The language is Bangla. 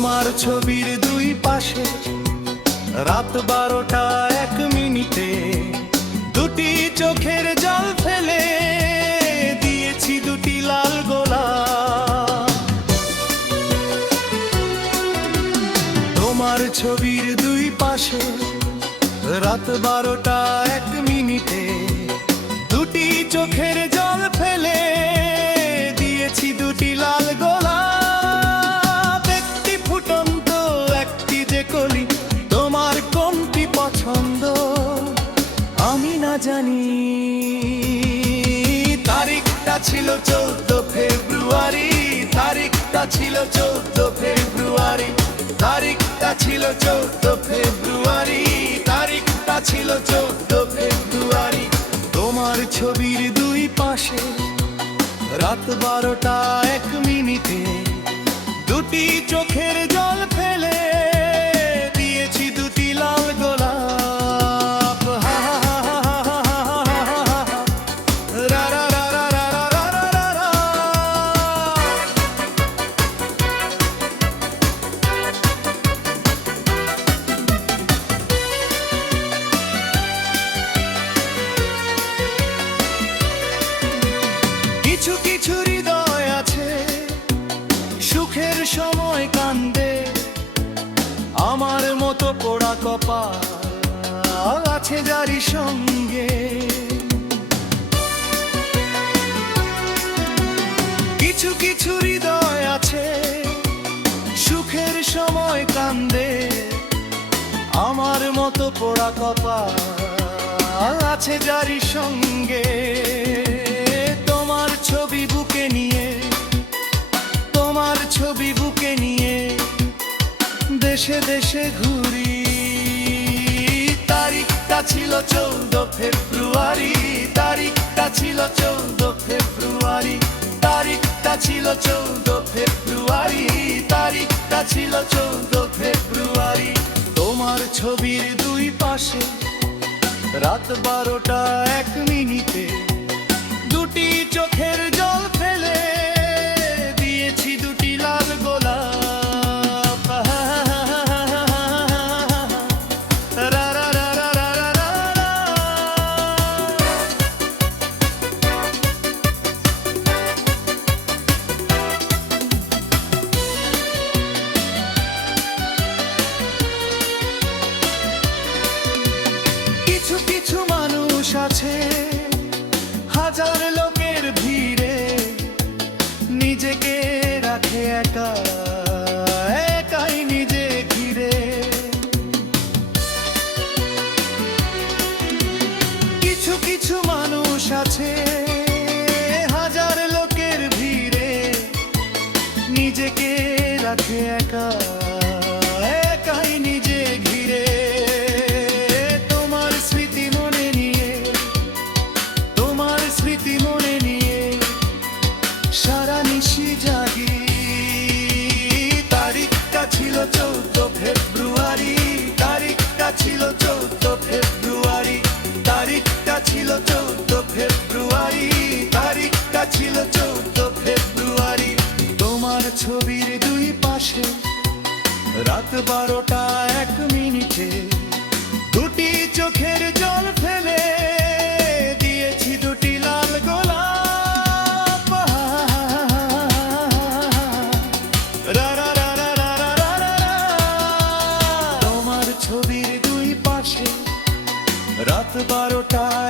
ছবির দুই পাশে রাত বারোটা এক মিনিটে দুটি চোখের জল ফেলে, দিয়েছি দুটি লাল গোলা। তোমার ছবির দুই পাশে রাত বারোটা এক মিনিটে জানি। তারিখটা ছিল চৌদ্দ ফেব্রুয়ারি, তারিখটা ছিল চৌদ্দ ফেব্রুয়ারি, তারিখটা ছিল চৌদ্দ ফেব্রুয়ারি, তারিখটা ছিল চৌদ্দ ফেব্রুয়ারি। তোমার ছবির দুই পাশে রাত বারোটা এক মিনিটে দুটি চোখের জল পোড়া কপাল আছে যারি সঙ্গে। কিছু কিছু হৃদয় আছে, সুখের সময় কান্দে। আমার মতো পোড়া কপাল আছে যারি সঙ্গে। তোমার ছবি বুকে নিয়ে, তোমার ছবি বুকে নিয়ে দেশে দেশে ঘুরি। তারিখটা ছিল চৌদ্দ ফেব্রুয়ারি, তারিখটা ছিল চৌদ্দ ফেব্রুয়ারি, তারিখটা ছিল চৌদ্দ ফেব্রুয়ারি, তারিখটা ছিল চৌদ্দ ফেব্রুয়ারি। তোমার ছবির দুই পাশে রাত বারোটা এক মিনিটে একা একাই নিজে ঘিরে। কিছু কিছু মানুষ আছে হাজার লোকের ভিড়ে নিজেকে রাখে একা। ছিল চোদ্দ ফেব্রুয়ারি। তোমার ছবির দুই পাশে রাত বারোটা এক মিনিটে দুটি চোখের জল ফেলে দিয়েছি দুটি লাল গোলাপ। তোমার ছবির দুই পাশে রাত বারোটায়